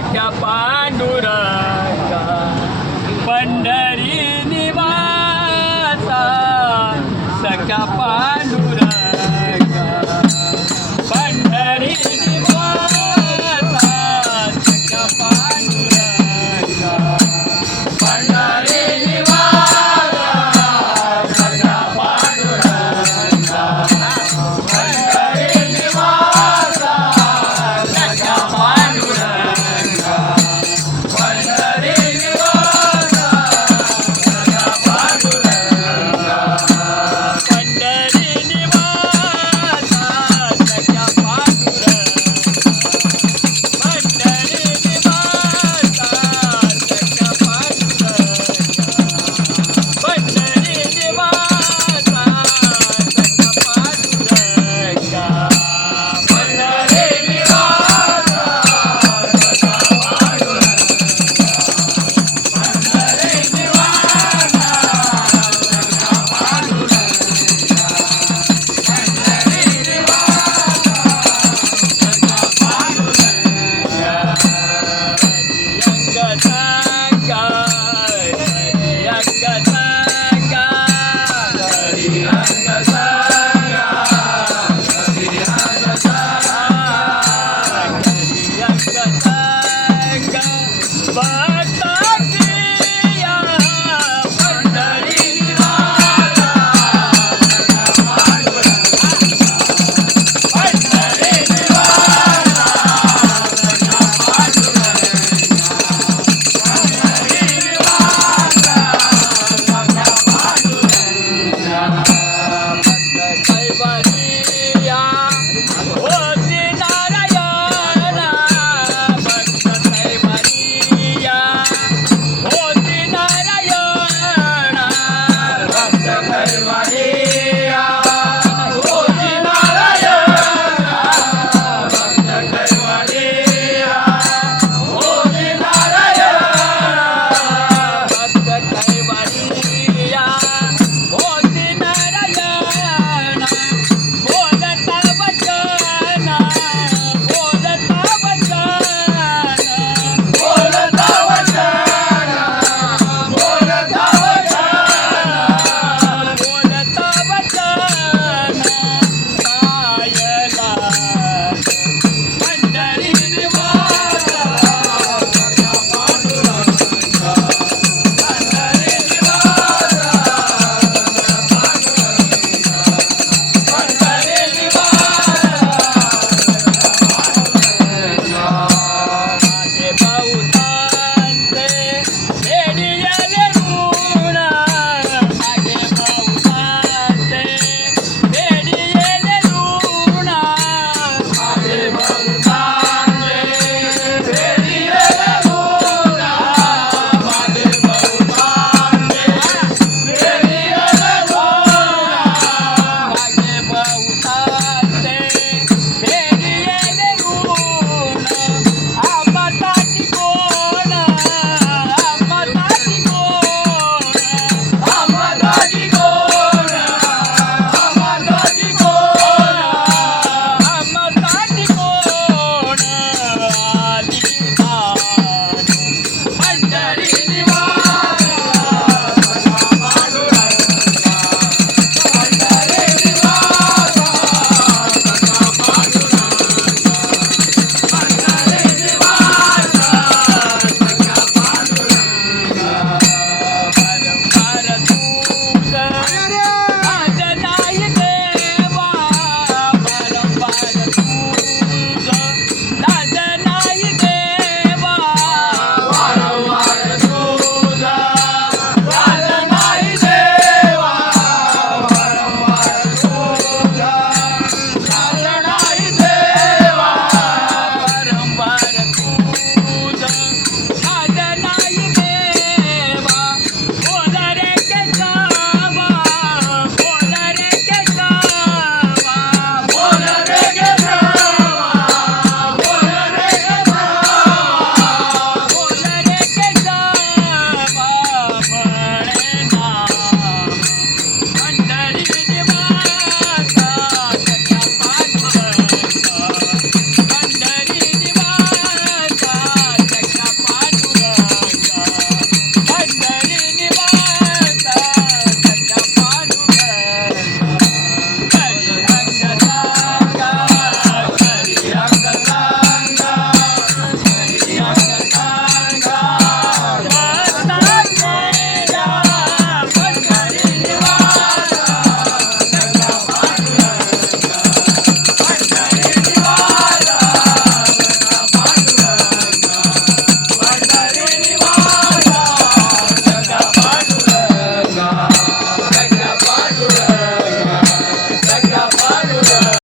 é capaz everybody.